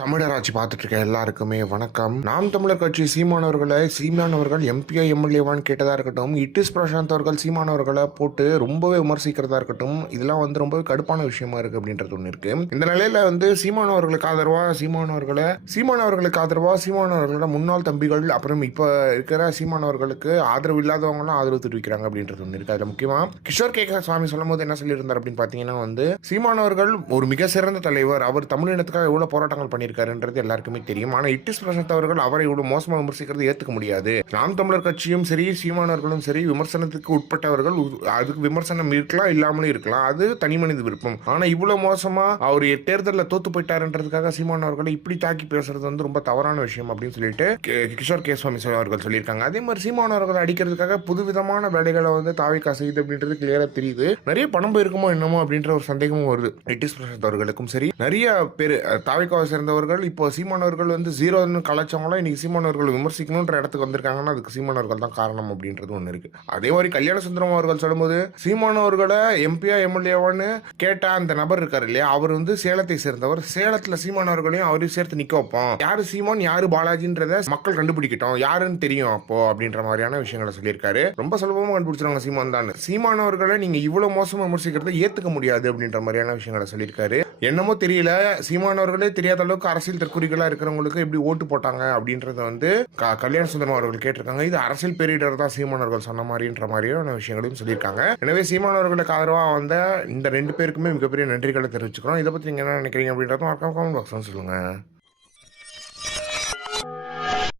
தமிழர் ஆட்சி பார்த்துட்டு இருக்க எல்லாருக்குமே வணக்கம். நாம் தமிழர் கட்சி சீமானவர்கள் எம்பியா எம்எல்ஏவான்னு கேட்டதா இருக்கட்டும், இட்டிஸ் பிரசாந்த் அவர்கள் சீமானவர்களை போட்டு ரொம்பவே விமர்சிக்கிறதா இருக்கட்டும், இதெல்லாம் ரொம்பவே கடுப்பான விஷயமா இருக்கு அப்படின்றது ஒன்று இருக்கு. இந்த நிலையில சீமானவர்களுக்கு ஆதரவா சீமானவர்களோட முன்னாள் தம்பிகள் அப்புறம் இப்ப இருக்கிற சீமானவர்களுக்கு ஆதரவு இல்லாதவங்களாம் ஆதரவு தெரிவிக்கிறாங்க அப்படின்றது ஒன்று இருக்கு. அதுல முக்கியமா கிஷோர் கே சுவாமி சொல்லும் போது என்ன சொல்லியிருந்தார் அப்படின்னு பாத்தீங்கன்னா சீமானவர்கள் ஒரு மிக சிறந்த தலைவர், அவர் தமிழினத்துக்காக எவ்வளவு போராட்டங்கள் பண்ணி இருக்காருன்றது எல்லாருக்குமே தெரியும். ஆனா இட்டிஸ் பிரசாந்த் அவர்கள் அவரை இவ்வளவு மோசமா விமர்சிக்கிறது ஏத்துக்க முடியாது. நாம் தமிழர் கட்சியும் சரி சீமானவர்களும் சரி விமர்சனத்துக்கு உட்பட்டவர்கள். அதுக்கு விமர்சனம் இருக்கலாம் இல்லாமலும் இருக்கலாம், அது தனி மனித விருப்பம். ஆனா இவ்வளவு மோசமா அவர் தேர்தலில் தோத்து போயிட்டாருன்றதுக்காக சீமானவர்களை இப்படி தாக்கி பேசுறது ரொம்ப தவறான விஷயம் அப்படின்னு சொல்லிட்டு கிஷோர் கே சுவாமி அவர்கள் சொல்லியிருக்காங்க. அதே மாதிரி சீமானவர்களை அடிக்கிறதுக்காக புதுவிதமான வேலைகளை தாவிக்கா செய்யுது அப்படின்றது கிளியரா தெரியுது. நிறைய பணம் போயிருக்குமோ என்னமோ அப்படின்ற ஒரு சந்தேகமும் வருது. இட்டிஸ் பிரசாந்த் அவர்களுக்கும் சரி நிறைய பேர் தாவிக்காவை சேர்ந்தவர்கள் இப்போ சீமானவர்கள் ஜீரோன்னு கலாச்சாரம் இன்னைக்கு சீமானவர்கள் விமர்சிக்கணும்ன்ற இடத்துக்கு வந்திருக்காங்கன்னா அதுக்கு சீமானவர்கள் தான் காரணம் அப்படின்றது ஒன்று இருக்கு. அதே மாதிரி கல்யாண சுந்தரம் அவர்கள் சொல்லும்போது சீமானவர்களை எம்பியா எம்எல்ஏவான்னு கேட்ட அந்த நபர் இருக்காரு இல்லையா, அவர் சேலத்தை சேர்ந்தவர். சேலத்துல சீமானவர்களையும் அவரையும் சேர்த்து நிக்க வைப்போம், யாரு சீமான் யாரு பாலாஜின்றத மக்கள் கண்டுபிடிக்கட்டும், யாருன்னு தெரியும் அப்போ அப்படின்ற மாதிரியான விஷயங்களை சொல்லியிருக்காரு. ரொம்ப சுலபமா கண்டுபிடிச்சிருவாங்க சீமான் தான். சீமானவர்களை நீங்க இவ்வளவு மோசமா விமர்சிக்கிறத ஏத்துக்க முடியாது அப்படின்ற மாதிரியான விஷயங்களை சொல்லியிருக்காரு. என்னமோ தெரியல, சீமானவர்களே தெரியாத அளவுக்கு அரசியல் தற்குறிகளா இருக்கிறவங்களுக்கு எப்படி ஓட்டு போட்டாங்க அப்படின்றத கல்யாண சுந்தரம் அவர்கள் கேட்டிருக்காங்க. இது அரசியல் பேரிடர் தான் சீமானவர்கள் சொன்ன மாதிரின்ற மாதிரியான விஷயங்களையும் சொல்லியிருக்காங்க. எனவே சீமானவர்களுக்கு ஆதரவா இந்த ரெண்டு பேருக்குமே மிகப்பெரிய நன்றிகளை தெரிவிச்சுக்கிறோம். இதை பத்தி நீங்க என்ன நினைக்கிறீங்க அப்படின்றத மறக்காம கமெண்ட் பாக்ஸ்ல சொல்லுங்க.